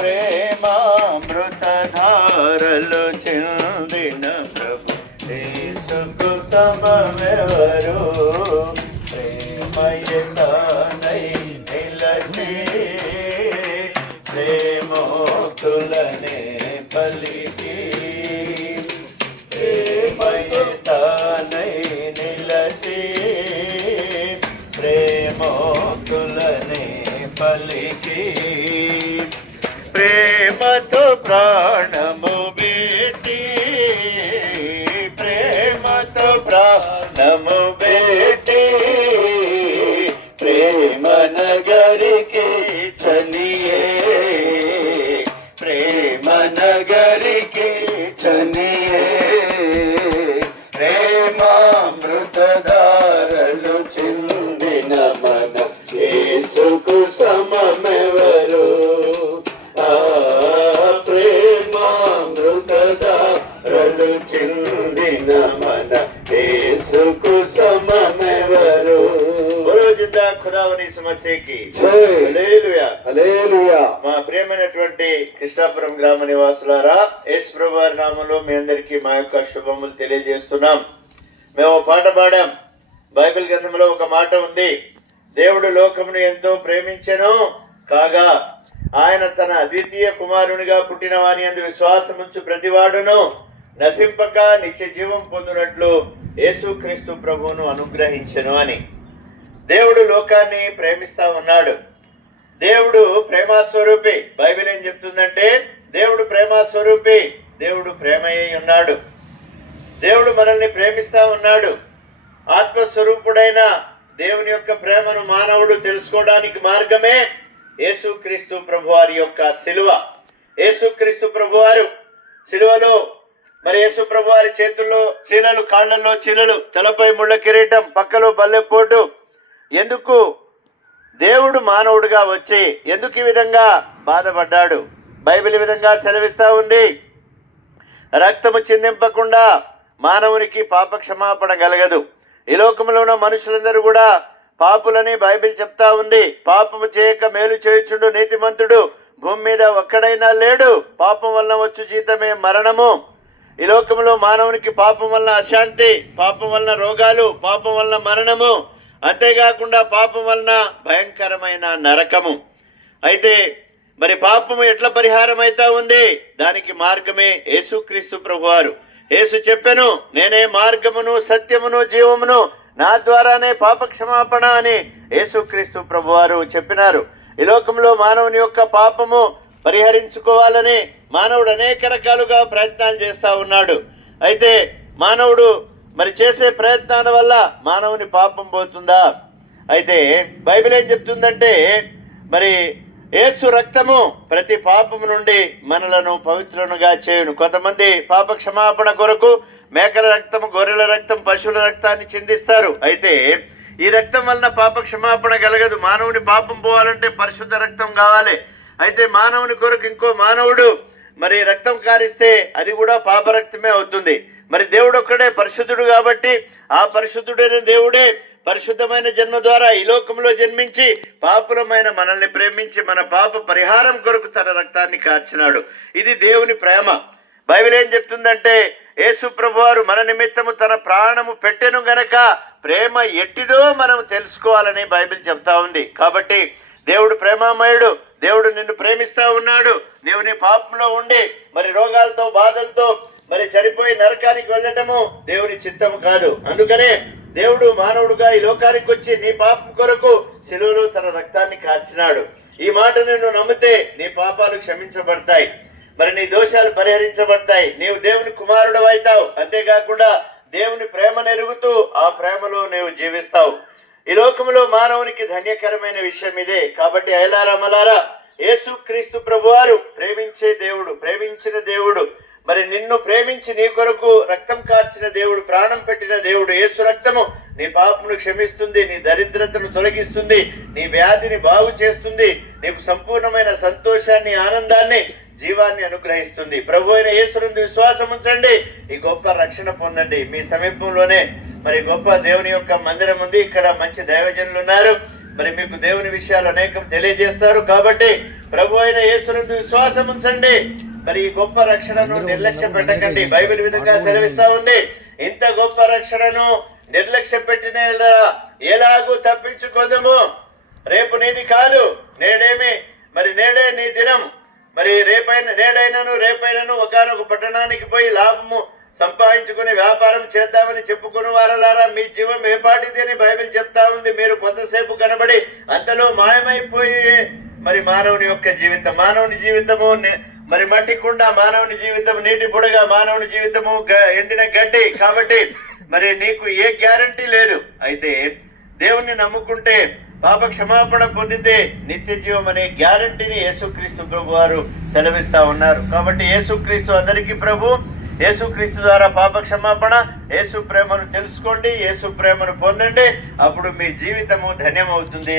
ప్రేమామృతధారలు చిందిన ప్రభు యేసుకు సమమెవరు? ప్రేమయతానై నిలచి ప్రేమోక్తులనే పలికి, ప్రేమయతానై నిలచి ప్రేమోక్తులనే పలికి, ప్రేమతో ప్రాణము పెట్టి, ప్రేమతో ప్రాణము పెట్టి, ప్రేమ నగరికి చలియే, ప్రేమ నగరికి చలియే, ప్రేమామృతధారలు చిందిన మన యేసుకు సమమెవరు? ప్రేమామృతధారలు చిందిన మన యేసుకు సమమెవరు? జిందా ఖుదావని సమస్యకి హల్లెలూయా హల్లెలూయా. మా ప్రియమైనటువంటి కృష్ణాపురం గ్రామ నివాసులారా, యేసు ప్రభువు వారి నామములో మీ అందరికీ మా యొక్క శుభములు తెలియజేస్తున్నాం. మేము పాట పాడాం. బైబిల్ గ్రంథంలో ఒక మాట ఉంది, దేవుడు లోకమును ఎంతో ప్రేమించెను కాగా ఆయన తన అద్వితీయ కుమారునిగా పుట్టిన వాని యందు విశ్వాసముంచు ప్రతివాడును నశింపక నిత్య జీవం పొందునట్లు యేసుక్రీస్తు ప్రభువును అనుగ్రహించెను అని. దేవుడు లోకాన్ని ప్రేమిస్తా ఉన్నాడు. దేవుడు ప్రేమస్వరూపి. బైబిల్ ఏం చెప్తుందంటే దేవుడు ప్రేమస్వరూపి, దేవుడు ప్రేమయ్య ఉన్నాడు. దేవుడు మనల్ని ప్రేమిస్తా ఉన్నాడు. ఆత్మస్వరూపుడైన దేవుని యొక్క ప్రేమను మానవుడు తెలుసుకోవడానికి మార్గమే యేసుక్రీస్తు ప్రభువారి యొక్క శిలువ. యేసుక్రీస్తు ప్రభువారు శిలువలో మరి యేసు ప్రభువారి చేతుల్లో చీలలు, కాళ్లలో చీలలు, తలపై ముళ్ళ కిరీటం, పక్కలో బల్లెపోటు. ఎందుకు? దేవుడు మానవుడిగా వచ్చి ఎందుకు ఈ విధంగా బాధపడ్డాడు? బైబిల్ ఈ విధంగా సెలవిస్తా ఉంది, రక్తము చిందింపకుండా మానవునికి పాప క్షమాపణ కలగదు. ఈ లోకంలో ఉన్న మనుషులందరూ కూడా పాపులని బైబిల్ చెప్తా ఉంది. పాపము చేయక మేలు చేయుచుండు నీతిమంతుడు భూమి మీద ఒక్కడైనా లేడు. పాపం వలన వచ్చు జీతమే మరణము. ఈ లోకంలో మానవునికి పాపం వలన అశాంతి, పాపం వలన రోగాలు, పాపం వలన మరణము, అంతేకాకుండా పాపం వలన భయంకరమైన నరకము. అయితే మరి పాపము ఎట్లా పరిహారం అవుతా ఉంది? దానికి మార్గమే యేసుక్రీస్తు ప్రభువారు. యేసు చెప్పెను, నేనే మార్గమును సత్యమును జీవమును, నా ద్వారానే పాప క్షమాపణ అని యేసుక్రీస్తు ప్రభువారు చెప్పినారు. ఈ లోకంలో మానవుని యొక్క పాపము పరిహరించుకోవాలని మానవుడు అనేక రకాలుగా ప్రయత్నాలు చేస్తా ఉన్నాడు. అయితే మానవుడు మరి చేసే ప్రయత్నాల వల్ల మానవుని పాపం పోతుందా? అయితే బైబిల్ ఏం చెప్తుందంటే మరి యేసు రక్తము ప్రతి పాపము నుండి మనలను పవిత్రులుగా చేయును. కొంతమంది పాప క్షమాపణ కొరకు మేకల రక్తం, గొర్రెల రక్తం, పశువుల రక్తాన్ని చిందిస్తారు. అయితే ఈ రక్తం వలన పాప క్షమాపణ కలగదు. మానవుని పాపం పోవాలంటే పరిశుద్ధ రక్తం కావాలి. అయితే మానవుని కొరకు ఇంకో మానవుడు మరి రక్తం కారిస్తే అది కూడా పాప రక్తమే అవుతుంది. మరి దేవుడు ఒక్కడే పరిశుద్ధుడు కాబట్టి ఆ పరిశుద్ధుడైన దేవుడే పరిశుద్ధమైన జన్మ ద్వారా ఈ లోకంలో జన్మించి పాపులమైన మనల్ని ప్రేమించి మన పాప పరిహారం కొరకు తన రక్తాన్ని కార్చినాడు. ఇది దేవుని ప్రేమ. బైబిల్ ఏం చెప్తుందంటే యేసు ప్రభువారు మన నిమిత్తము తన ప్రాణము పెట్టెను గనక ప్రేమ ఎట్టిదో మనం తెలుసుకోవాలని బైబిల్ చెప్తా ఉంది. కాబట్టి దేవుడు ప్రేమామయుడు. దేవుడు నిన్ను ప్రేమిస్తా ఉన్నాడు. నీవు నీ పాపంలో ఉండి మరి రోగాలతో, బాధలతో మరి చనిపోయి నరకానికి వెళ్ళటము దేవుని చిత్తము కాదు. అందుకనే దేవుడు మానవుడుగా ఈ లోకానికి వచ్చి నీ పాపం కొరకు శిలువలో తన రక్తాన్ని కార్చినాడు. ఈ మాట నిన్ను నమ్మితే నీ పాపాలు క్షమించబడతాయి, మరి నీ దోషాలు పరిహరించబడతాయి. నీవు దేవుని కుమారుడు అవుతావు. అంతేకాకుండా దేవుని ప్రేమను ఎరుగుతూ ఆ ప్రేమలో నీవు జీవిస్తావు. ఈ లోకంలో మానవునికి ధన్యకరమైన విషయం ఇదే. కాబట్టి అయలారా మలారా, యేసుక్రీస్తు ప్రభువారు ప్రేమించే దేవుడు, ప్రేమించిన దేవుడు, మరి నిన్ను ప్రేమించి నీ కొరకు రక్తం కార్చిన దేవుడు, ప్రాణం పెట్టిన దేవుడు. యేసు రక్తము నీ పాపమును క్షమిస్తుంది, నీ దరిద్రతను తొలగిస్తుంది, నీ వ్యాధిని బాగు చేస్తుంది, నీకు సంపూర్ణమైన సంతోషాన్ని, ఆనందాన్ని, జీవాన్ని అనుగ్రహిస్తుంది. ప్రభు అయిన యేసునందు విశ్వాసం ఉంచండి, ఈ గొప్ప రక్షణ పొందండి. మీ సమీపంలోనే మరి గొప్ప దేవుని యొక్క మందిరం ఉంది. ఇక్కడ మంచి దైవజనులు ఉన్నారు. మరి మీకు దేవుని విషయాలు అనేకం తెలియజేస్తారు. కాబట్టి ప్రభు అయిన యేసునందు విశ్వాసం ఉంచండి. మరి ఈ గొప్ప రక్షణను నిర్లక్ష్య పెట్టకండి. బైబిల్ విధంగా సెలవిస్తా ఉంది, ఇంత గొప్ప రక్షణను నిర్లక్ష్య పెట్టిన ఎలాగూ తప్పించుకోదము. రేపు నీది కాదు, నేడే నీ దినం. మరి రేపైనను ఒకనొక పట్టణానికి పోయి లాభము సంపాదించుకుని వ్యాపారం చేద్దామని చెప్పుకుని వారలారా, మీ జీవం ఏపాటిది అని బైబిల్ చెప్తా ఉంది. మీరు కొంతసేపు కనబడి అంతలో మాయమైపోయి మరి మానవుని జీవితము మరి మట్టి కుండ, మానవుని జీవితం నీటి బుడగ, మానవుని జీవితము ఎండిన గడ్డి. కాబట్టి మరి నీకు ఏ గ్యారంటీ లేదు. అయితే దేవుణ్ణి నమ్ముకుంటే, పాప క్షమాపణ పొందితే నిత్య జీవం అనే గ్యారంటీని యేసుక్రీస్తు ప్రభు వారు సెలవిస్తా ఉన్నారు. కాబట్టి యేసుక్రీస్తు అందరికీ ప్రభు. యేసుక్రీస్తు ద్వారా పాప క్షమాపణ, యేసు ప్రేమను తెలుసుకోండి, యేసు ప్రేమను పొందండి. అప్పుడు మీ జీవితము ధన్యమవుతుంది.